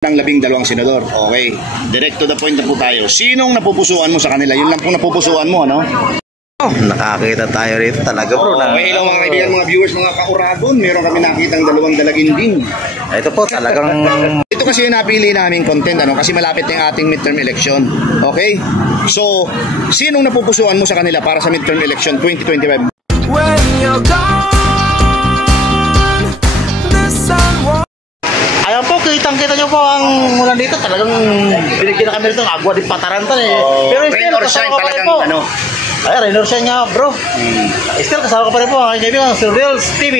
ng 12 senador. Okay. Direct to the point na po tayo. Sinong napupusuan mo sa kanila? Yun lang po napupusuan mo, ano? Nakakita tayo rito talaga, bro. Okay, hello mga kaibigan, mga viewers, mga kauragon. Meron kami nakitang dalawang dalaginding. Ito po talagang... Ito kasi yung napili naming content, ano? Kasi malapit na yung ating midterm election. Okay? So, sinong napupusuan mo sa kanila para sa midterm election 2025? When you're gone, ayan po, kitang-kita nyo po ang mula dito. Talagang binigyan na kami rito ng agwa di Pataranta eh. Pero still, kasama ka pa rin po. Ay, Raynor Shine nga, bro. Still, kasama ka pa rin po ang aking kaibigan, Sir Reels TV.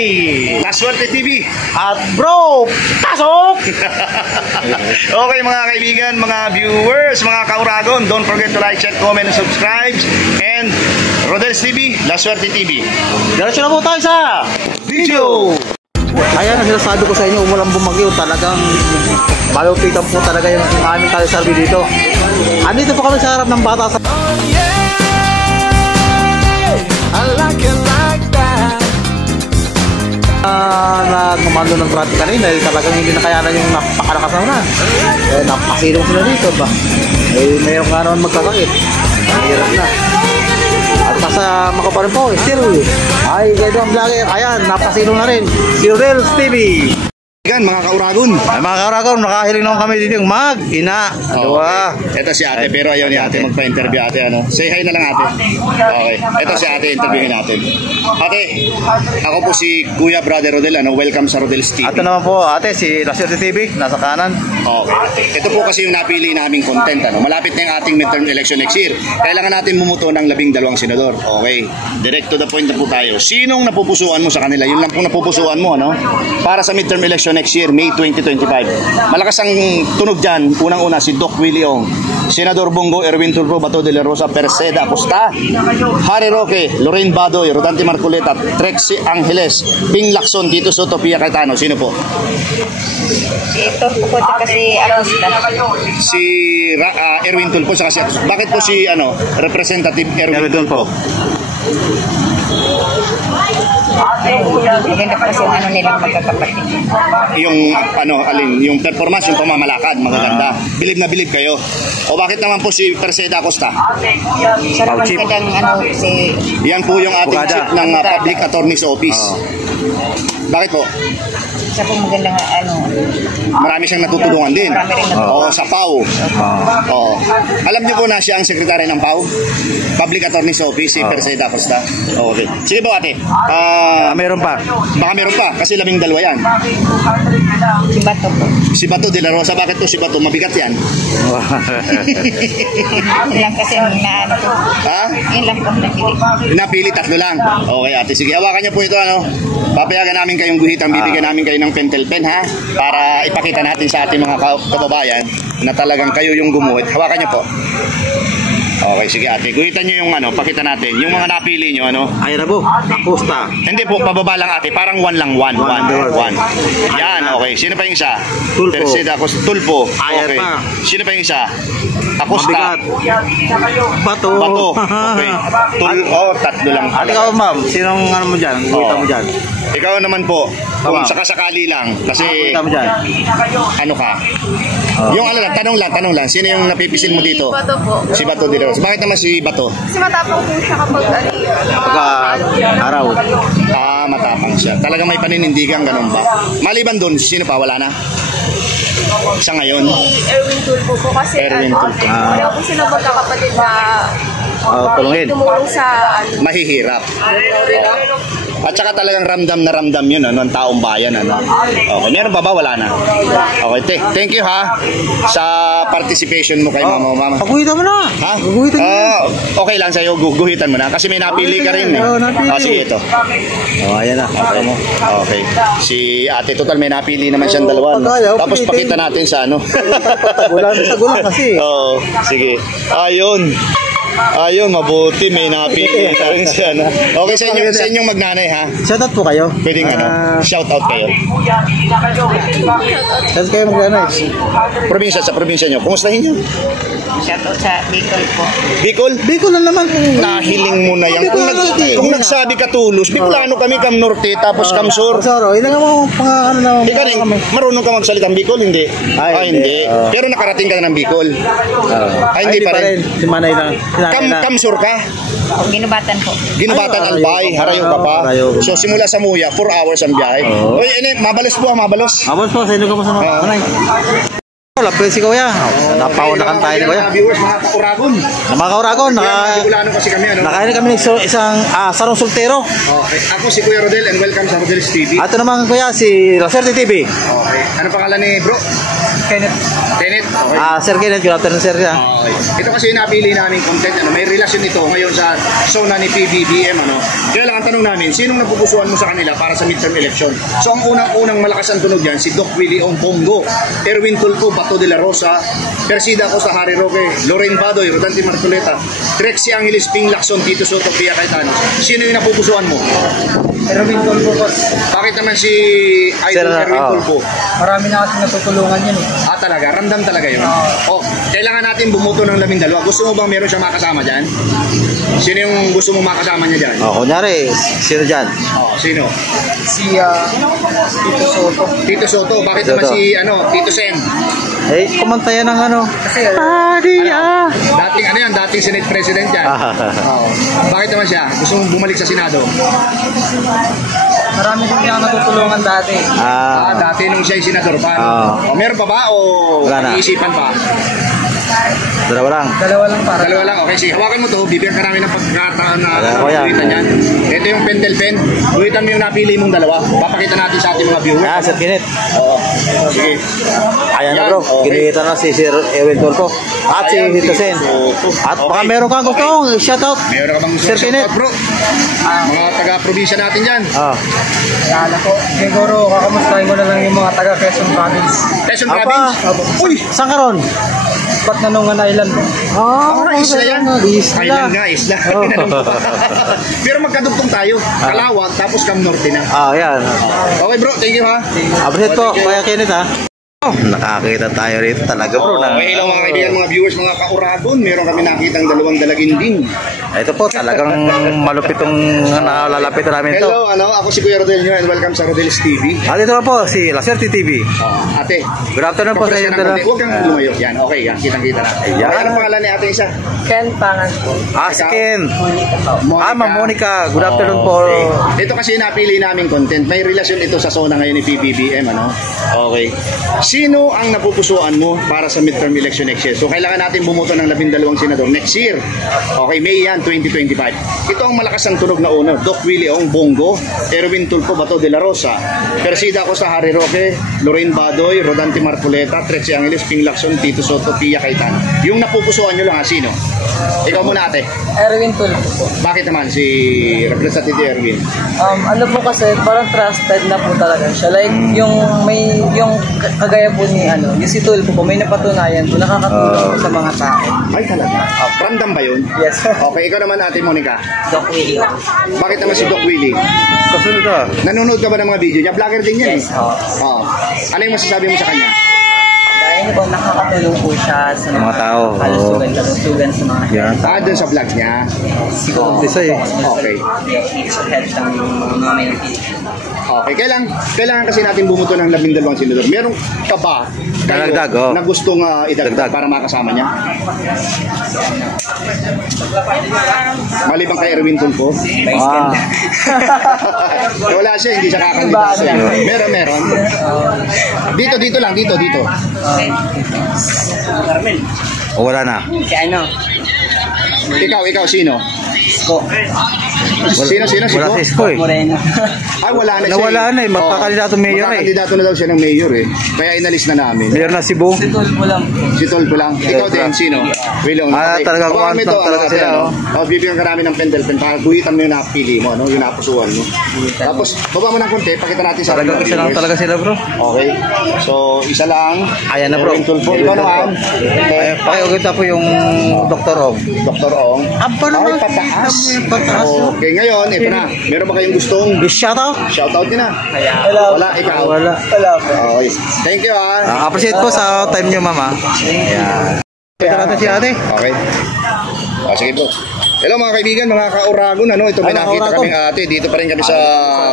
La Suerte TV. At bro, pasok! Okay mga kaibigan, mga viewers, mga kauragon, don't forget to like, share, comment, and subscribe. And Rodel's TV, La Suerte TV. Diretso na po tayo sa video. Ayan, ang sinasabi ko sa inyo, umulang bumagyo, talagang malupitan po talaga yung aming talisabi dito. Andito po kami sa harap ng bata sa... Nagmamando ng traffic kanina dahil talagang hindi nakayanan yung napakalakas na ulan. Napasilong sila dito ba? Mayroon nga naman magkakakit. Mahirap na. At nasa mako pa rin po, still ay kayo ang vlogger. Ayan, napasilong na rin si Reels TV. Mga kauragon. Ay, mga kauragon, nakahiling naman kami dito yung mag-ina. Ito si ate, pero ayaw ni ate magpa-interview ate. Ano? Say hi na lang ate. Okay. Ito si ate, interviewin natin. Ate, ako po si Kuya Brother Rodel. Ano? Welcome sa Rodel's TV. Ito naman po ate, si La Suerte TV, nasa kanan. Okay. Ito po kasi yung napili naming content. Ano? Malapit na yung ating midterm election next year. Kailangan natin bumuto ng 12 senador. Okay. Direct to the point na po tayo. Sinong napupusuan mo sa kanila? Yun lang po napupusuan mo. Ano? Para sa midterm election next year, May 2025. Malakas ang tunog dyan. Unang-una si Doc Willie Ong, Senador Bongo, Erwin Tulfo, Bato de la Rosa, Perseda Acosta, Harry Roque, Lorraine Badoy, Rodante Marcoleta, Trexie Angeles, Ping Lacson, Tito Soto, Pia Cayetano. Sino po? Ito po kasi Acosta. Si Erwin Tulfo sa kasi Acosta. Bakit po si Representative Erwin Tulfo? Maganda po kasi yung nilang magkakapatid. Yung performance, yung pamamalakad, magaganda. Bilib na bilib kayo. O bakit naman po si Perseda Acosta? Siya naman kadang si... Yan po yung ating chief ng Public Attorney's Office. Bakit po? Siya po magandang marami siyang natutulungan din. Marami rin natutulungan. Sa PAO. Alam niyo po na siya ang sekretary ng PAO? Public Attorney's Office, si Perseda Acosta. Okay. Sige po ate. Meron pa. Baka meron pa, kasi 12 yan. Si Bato po. Si Bato de la Rosa. Bakit po si Bato? Mabigat yan. Yun lang kasi naano po. Ha? Yun lang po napili. Napili, 3 lang. Okay ate, sige. Hawakan niyo po ito. Papayagan namin kayong guhitang, bibigyan namin kayo ng pentel pen ha, para ipakita natin sa ating mga kababayan na talagang kayo yung gumuhit. Hawakan niyo po. Okay, sige ate. Guhitan niyo yung pakita natin. Yung mga napili niyo, Ayan na po, Acosta. Hindi po, pababa lang ate. Parang 1 lang, 1. Yan, okay. Sino pa yung isa? Tulfo. Perseda Acosta. Tulfo. Ayan Okay. pa. Sino pa yung isa? Acosta. Bato. Okay. 3 lang. Ate ka ma'am, sinong mo dyan? Guhita mo dyan? Ikaw naman po, kung sakasakali lang, kasi Guhita mo dyan? ano ka? Yung tanong lang, sino yung napipisil mo dito? Si Bato po. Si Bato de la Rosa. Bakit naman si Bato? Kasi matapang po siya kapag Pagka-araw. Matapang siya. Talagang may paninindigan, ganun ba? Maliban doon, sino pa? Wala na? Sa ngayon? Si Erwin Tulfo po kasi Erwin Tulfo. wala po sila magkakapatid na tulungin. tumulong sa Mahihirap. At saka talagang ramdam na ramdam yun, ang taong bayan. Okay, meron pa ba? Wala na. Okay, thank you ha sa participation mo kay mama. Paguhitan mo na. Ha? Paguhitan mo na. Okay lang sa'yo, guguhitan mo na. Kasi may napili ka rin eh. Napili. Sige, ito. Ayan na. Okay. Si ate, total may napili naman siyang dalawa. Tapos pakita natin sa Tagulan kasi. Oo, sige. Ayun. Ayun, mabuti. May napili na rin siya. No? Okay, sa inyong magnanay, ha? Shoutout po kayo. Pwedeng shout out kayo. Shoutout kayo mag-ano. Sa probinsya nyo. Kumustahin nyo? Shoutout sa Bicol po. Bicol? Bicol na naman. Nahiling mo na yan. Kung nagsabi ka Tulos, Bicolano kami, Cam Norte, tapos Cam Sur. Soro, ilan mo ano naman. Ikaw rin, marunong ka magsalitang Bicol? Hindi. Hindi. Pero nakarating ka na ng Bicol. Hindi pa rin. Si Manay lang. Cam Sur ka? Ginubatan po. Ginubatan Albay, Harayo ka pa. So simula sa Muya, 4 hours ang biyahe. Uy, mabalos po, mabalos. Abos po, sa inyo ka po sa mga Manay. Lapit si Kuya. Napaunakan tayo ni Kuya. Mga viewers, mga kauragon. Mga kauragon, Bicolano kasi kami, ano? nakain kami ng isang sarong soltero. Okay. Ako si Kuya Rodel and welcome sa Rodel's TV. Ato naman Kuya, si Laserte TV. Okay. Ano pangalan ni bro? Kenneth. Okay. Sir Kenneth, good afternoon sir. Okay. Ito kasi yung napili namin content, ano, may relasyon ito ngayon sa zona ni PBBM, ano. Kaya lang ang tanong namin, sinong napupusuan mo sa kanila para sa midterm election? So ang unang malakas ang tunog diyan si Doc Willie Ong Bongo, Erwin Tulfo, Bato de la Rosa, Persida Costa, Harry Roque, Loren Badoy, Rodante Marcoleta, Trexie Angeles, Ping Lacson, Tito Soto, Pia Cayetano. Sino yung napupusuan mo? Erwin Tulfo po. Bakit naman si Idol Erwin Tulfo? Marami na kasi natutulungan yun eh. Talaga? Ramdam talaga yun? Kailangan natin bumuto ng 12. Gusto mo bang meron siyang makasama dyan? Sino yung gusto mo makasama niya dyan? Kunyari, sino dyan? Sino? Si Tito Soto. Tito Soto. Bakit naman si Tito Sen? Kumanta yan ng ano. Kasi Dating Senate President yan. Bakit naman siya? Gusto mong bumalik sa Senado? marami din niya natutulungan dati. Dati nung siya'y senador pa. Meron pa ba o iisipan pa? Dalawa lang. Dalawa lang. Okay, sige. Hawakan mo to. Bibigyan ka namin ng pagkakataon na guhitan yan. Ito yung pentel pen. Guhitan mo yung napili mong dalawa. Papakita natin sa ating mga viewers. Sir Kenneth. Sige. Ayan na bro. Ginihitan na si Sir Erwin Tulfo. At si Tito Sen. At baka meron kang gusto. Shoutout. Meron ka bang gusto shoutout bro? Mga taga-probinsya natin dyan. Kala ko. Siguro kakamustahin ko na lang yung mga taga Quezon Province. Quezon Province? Uy! Saan ka ron? Patnanungan Island po. Isla yan. Island nga, isla. Pero magkadugtong tayo. Kalawag, tapos Cam Norte na. Yan. Okay bro, thank you ha. Appreciate po, Kuya Kenneth ha. Nakakita tayo rito talaga bro. Hello mga kaibigan, mga viewers, mga kauragon. Meron kami nakitang dalawang dalaginding. Ito po, talagang malupit itong nalalapitan namin ito. Hello, ako si Kuya Rodel nyo and welcome sa Rodel's TV. At ito na po, si Laserte TV. Ate, good afternoon po sa inyo. Huwag kang lumayo. Yan, okay, yan. Kitang-kita na. Anong pangalan ni ate isa? Ken Pangan po. Si Ken. Ma'am Monica, good afternoon po. Ito kasi napili namin content. May relasyon ito sa zona ngayon ni PBBM, Okay. Sino ang napupusuan mo para sa midterm election next year? So kailangan natin bumuto ng 12 senador next year. Okay, May yan, 2025. Ito ang malakas ang tunog na una. Doc Willie Ong Bongo, Erwin Tulfo, Bato de la Rosa, Persida Costa, Harry Roque, Loren Badoy, Rodante Marcoleta, Trexie Angeles, Ping Lacson, Tito Soto, Pia Cayetano. Yung napupusuan nyo lang sino? Ikaw muna ate. Erwin Tulfo po. Bakit naman si Representative Erwin? Ano po kasi parang trusted na po talaga siya. Like yung kagaya po ni yung si Tulfo po may napatunayan po nakakatulong sa mga tao. Ay talaga? Random ba yun? Yes. Okay, ikaw naman ate Monica. Doc Willie. Bakit naman si Doc Willie? Kasunod ka. Nanonood ka ba ng mga video niya? Vlogger din yan Yes, Ano yung masasabi mo sa kanya? Dahil po nakakatulong po siya sa mga tao. Kalusugan sa mga Doon sa vlog niya? siguro. Okay. Sa health ng mga may Okay, kailangan kasi natin bumuto ng 12 senador. Meron ka ba Dagdag, na gustong idagdag para makasama niya? Maliban kay Erwin Tulfo? Wala siya, hindi siya kakandidato. Meron. Dito lang, dito. Wala na. Si Ikaw, sino? Isko. Sino? Wala si Isko Moreno. Ay, wala na siya. Nawala na magpakandidato mayor Magpakandidato na daw siya ng mayor Kaya inalis na namin. Mayor na Cebu. Si Tulfo lang. Si Tolpo lang. Ikaw din, sino? Wilong. Talaga talaga sila. Bibigyan ka namin ng pentel pen para guhitan mo yung napili mo, yung napusuan mo. Tapos, baba mo ng konti, pakita natin sa Talaga sila bro. Okay. So, isa lang. Ayan na bro. Tolpo. Ikaw naman. Pakikita po yung Dr. Og. Dr. Ong. Aba naman. Ay, pataas. Pataas. Okay, ngayon, ito na. Meron ba kayong gustong Shoutout. shoutout nyo na? Wala, ikaw. Wala. Okay. Thank you, ha. Appreciate po sa time nyo, mama. Ayan. Ito natin si ate. Okay. Sige po. Hello mga kaibigan, mga ka-Uragon, ano? Ito may Ay, nakita Uragon. kaming ate. Dito pa rin kami sa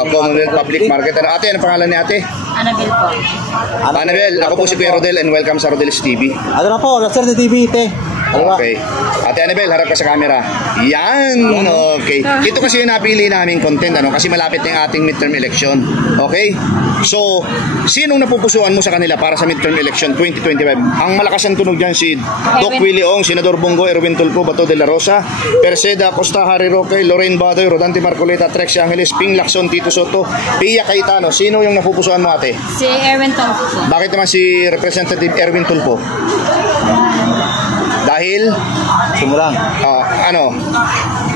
Commonwealth Public Market. Ano, ate, ano pangalan ni ate? Annabelle po. Annabelle, ako po si Kuya Rodel and welcome sa Rodel's TV. Ano na po, Laser de TV, te. Okay. Ate Annabelle, harap ka sa camera. Yan! Okay. Ito kasi yung napili naming content, ano? Kasi malapit na yung ating midterm election. Okay? So, sinong napupusuan mo sa kanila para sa midterm election 2025? Ang malakas ang tunog dyan si Doc Willie Ong, Senador Bongo, Erwin Tulfo, Bato de la Rosa, Perseda, Costa, Harry Roque, Lorraine Badoy, Rodante Marcoleta, Trexie Angeles, Ping Lacson, Tito Soto, Pia Cayetano. Sino yung napupusuan mo, ate? Si Erwin Tulfo po. Bakit naman si Representative Erwin Tulfo? Dahil, Simulang.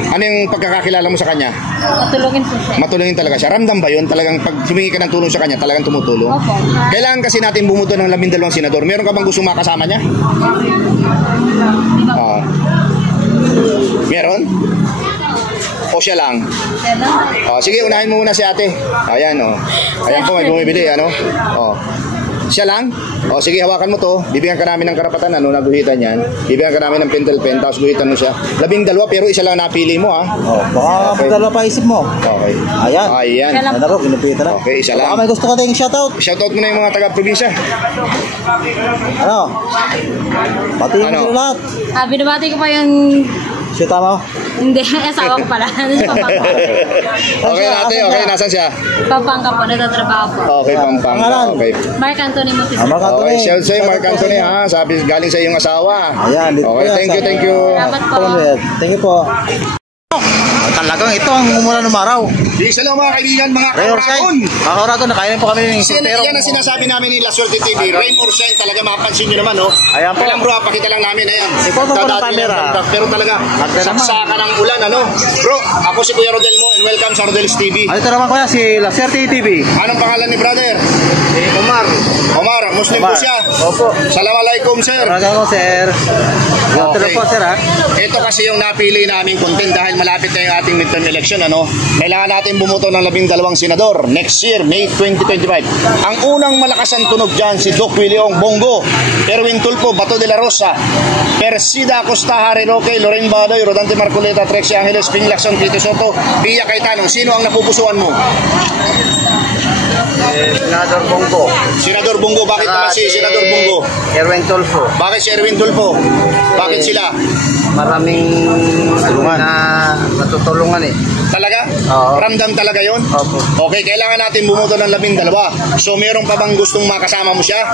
ano yung pagkakakilala mo sa kanya? Matulungin po siya. Matulungin talaga siya. Ramdam ba yun? Talagang pag humingi ka ng tulong sa kanya, talagang tumutulong? Opo. Kailangan kasi natin bumuto ng 12 senador. Meron ka bang gusto makasama niya? Meron? O siya lang? Sige, unahin mo muna si ate. Ayan, Ayan po, may bumibili, ano? Siya lang? Sige, hawakan mo to. Bibigyan ka namin ng karapatan, naguhitan yan. Bibigyan ka namin ng pentel pen, tapos guhitan mo siya. 12, pero isa lang napili mo, ha? Baka magdala pa isip mo. Okay. Ayan. Ayan. Ano ro, ginupitan na. Okay, isa lang. Baka may gusto ka tayong shoutout. Shoutout mo na yung mga taga-probinsya. Ano? Batiin mo Ano? sila lahat. Binabati ko pa yung... Shoot mo. Hindi, asawa ko pala. Ano sa Pampanga? Okay, ate, okay, nasan siya? Pampanga po, natatrabaho po. Okay, Pampanga. Okay. Mark Anthony Motis. Mark Anthony. Okay, shout sa'yo, Mark Anthony, ha? Sabi, galing sa iyong asawa. Ayan, dito Okay, po yan thank you, sa- thank you. Salamat po. Thank you po. Talagang ito ang umulan ng araw. Isa lang mga kaibigan, mga Rain or ka-Uragon. shine. Kaka-Uragon, nakainin po kami ng Yan pero. ang sinasabi namin ni La Suerte TV, rain or shine talaga, mapansin nyo naman, Ayan po. Kailan bro, pakita lang namin, ayan. Ikaw po ng Dadating camera. lang, pero talaga, Magda naman. saksakan ng ulan, Bro, ako si Kuya Rodel mo and welcome sa Rodel's TV. Ito naman kuya, si Laser TV. Anong pangalan ni brother? Omar. Omar, Muslim po Omar. siya. Opo. Assalamualaikum, sir. Talagang ko, sir. Ito po, sir, ha? Ito kasi yung napili naming content dahil malapit na yung ating midterm election, Kailangan natin bumuto ng 12 senador next year, May 2025. Ang unang malakas ang tunog dyan, si Doc Willie Ong, Bongo, Erwin Tulfo, Bato de la Rosa, Persida, Costa, Harry Roque, Lorraine Badoy, Rodante Marcoleta, Trexie Angeles, Ping Lacson, Tito Soto, Pia Cayetano. Sino ang napupusuan mo? Senador Bongo. Senador Bongo. Bakit naman si Senador Bongo? Erwin Tulfo. Bakit si Erwin Tulfo? Bakit sila? Maraming tulungan na matutulungan Talaga? Oo. Ramdam talaga yon? Opo. Okay, kailangan natin bumuto ng 12. So, meron pa bang gustong makasama mo siya?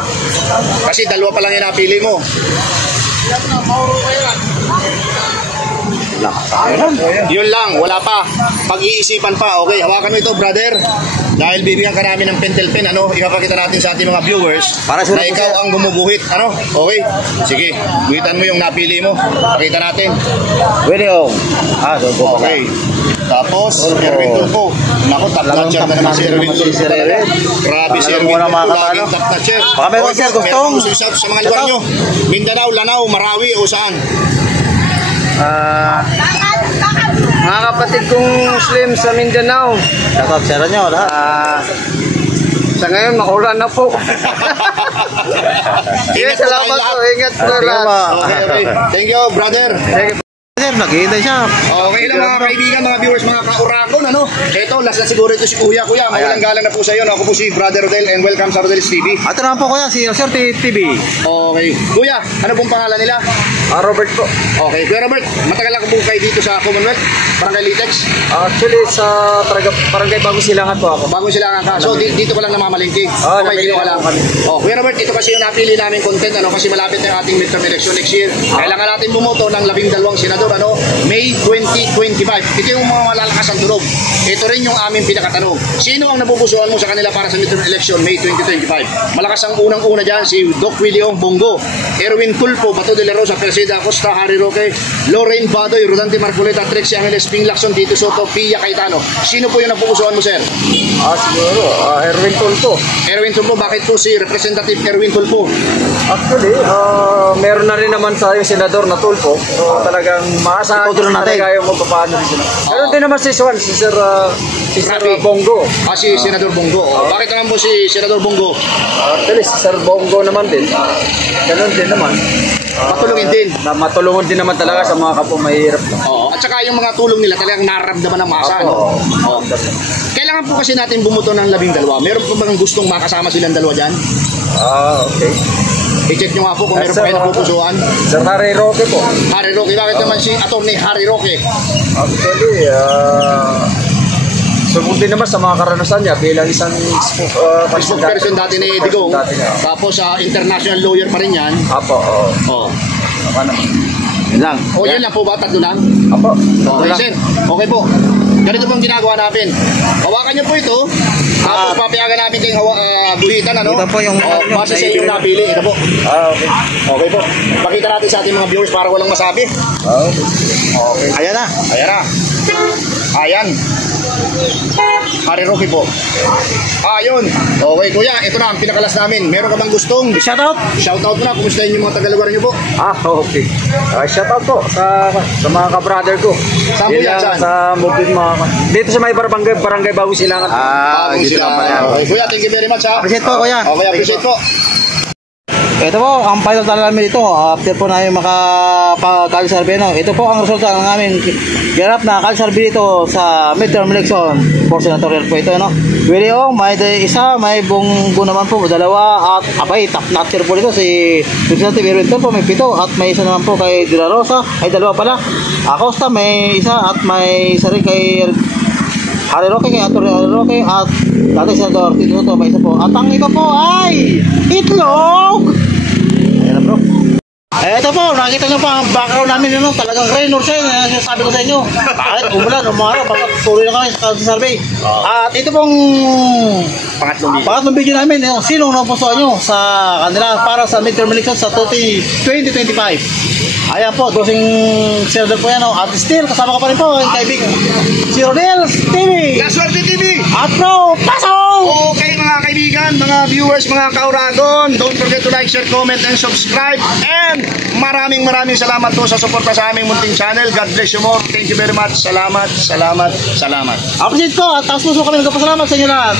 Kasi 2 pa lang yung napili mo. Yun lang, wala pa. Pag-iisipan pa. Okay, hawakan mo ito, brother. Dahil bibigyan ka namin ng pentel pen, ipapakita natin sa ating mga viewers Para sure na po ikaw siya. ang gumuguhit. Okay? Sige, guhitan mo yung napili mo. Pakita natin. Video. Tulfo. Okay. Tapos, Tulfo. Erwin Tulfo. Naku, top-notcher na naman si Erwin Tulfo. Grabe si Talagang Erwin wala Tulfo. makakatalo. Laging top-notcher. Baka meron, Okay, sir, meron gustong- gusto i-shout sa mga lugar nyo. Mindanao, Lanao, Marawi o saan? Mga kapatid kong Muslim sa Mindanao, Shoutout, sir, nyo, lahat. sa ngayon makulan na po. Sige, Ingat po salamat tayong lahat. po. Ingat po Sige lahat. ba? Okay. Thank you, brother. Sir, naghihintay siya. Okay lang mga kaibigan, mga viewers, mga ka-Uragon, Ito, last na siguro ito si Kuya. Kuya, mawalang galang na po sa iyo. Ako po si Brother Rodel and welcome sa Rodel's TV. Ito naman po kuya, si Laser TV. Okay. Kuya, ano pong pangalan nila? Robert po. Okay. Kuya Robert, matagal na po kayo dito sa Commonwealth, Barangay Litex. Actually, sa Barangay Bagong Silangan po ako. Bago sila ka. So, dito ko lang namamalingki. Oo, Okay, namili dito ka lang lang. kami. Kuya Robert, ito kasi yung napili namin content, kasi malapit na yung ating midterm election next year. Kailangan natin bumoto ng 12 senador, May 2025. Ito yung mga malalakas ang tunog. Ito rin yung aming pinakatanong. Sino ang napupusuan mo sa kanila para sa midterm election May 2025? Malakas ang unang-una dyan, si Doc Willie Ong, Bongo, Erwin Tulfo, Bato de la Rosa, Jose Da Costa, Harry Roque, Lorraine Badoy, Rodante Marcoleta, Trexie Angeles, Ping Lacson, Tito Soto, Pia Cayetano. Sino po yung napupusuan mo, sir? Siguro, Erwin Tulfo. Erwin Tulfo, bakit po si Representative Erwin Tulfo? Actually, meron na rin naman sa yung senador na Tulfo. So, talagang maasahan Iputulong natin. talaga yung magpapaano rin sila. Meron din naman si Swan, si Sir Rafi. Bongo. Si Senador Bongo. Bakit naman po si Senador Bongo? Actually, si Sir Bongo naman din. Ganun din naman. Matulungin din. Matulungan din naman talaga sa mga kapwa mahirap. Oo. At saka yung mga tulong nila talagang nararamdaman ng masa. No? Oo. Kailangan po kasi natin bumuto ng 12. Meron po bang gustong makasama silang dalawa dyan? Okay. I-check nyo nga po kung meron pa kayo napupusuan. Sir Harry Roque po. Harry Roque, bakit naman si Atty. Harry Roque? Actually, sumunod din naman sa mga karanasan niya bilang isang Spokesperson dati ni Digong. Dati niya. Tapos international lawyer pa rin yan. Apo, oo. Oo. Ako naman. Yun lang. O yun lang po ba? Tatlo lang? Apo. Okay, sir. Okay po. Ganito pong ginagawa natin. Hawakan niyo po ito. Tapos papayagan namin kayong guhitan. Ano? Ito po yung... Base sa inyong napili. Ito po. Okay. Okay po. Pakita natin sa ating mga viewers para walang masabi. Okay. Okay. Ayan na. Ayan na. Ayan. Harry Roque po. Ayun. Okay, kuya. Ito na ang pinakalas namin. Meron ka bang gustong Shoutout. shoutout mo na? Kumustahin yung mga tagalugar niyo po? Okay. Shout out po sa mga ka-brother ko. Saan po yan? Saan? Sa movie mga dito sa may barangay Bago Silangan. Dito sila. naman yan. Okay, kuya, thank you very much ha. Appreciate po, kuya. Okay, appreciate po. Ito po, ang final tala namin dito, after po namin makapag-call survey, no? Ito po ang resulta ng aming ganap na call survey dito sa midterm election for senatorial po ito, no? Willie Ong, may isa, may Bongo naman po, dalawa, at abay, top notcher po dito, si Representative Erwin po, may 7, at may isa naman po kay De La Rosa, ay dalawa pala, Acosta, may isa, at may isa rin kay Harry Roque, kay Atty. Harry Roque, at dati senador Tito Soto, may isa po, at ang iba po ay itlog! Ayan na bro. Ito po, nakita nyo pa ang background namin, no? Talagang rain or shine, sabi ko sa inyo. Bakit umulan, umaraw, bakit tuloy na kami sa survey. At ito pong pangatlong video namin, no? Sinong napusuan nyo sa kanila para sa midterm election sa 2025. Ayan po, dosing senador po yan, no? At still, kasama ka pa rin po, ang kaibigan. Si Rodel TV! La Suerte TV! At bro, pasok! Okay mga kaibigan, mga viewers, mga kauragon, don't forget to like, share, comment, and subscribe. And maraming salamat po sa suporta sa aming munting channel. God bless you more. Thank you very much. Salamat. Appreciate ko at taas puso kami nagpapasalamat sa inyo lahat.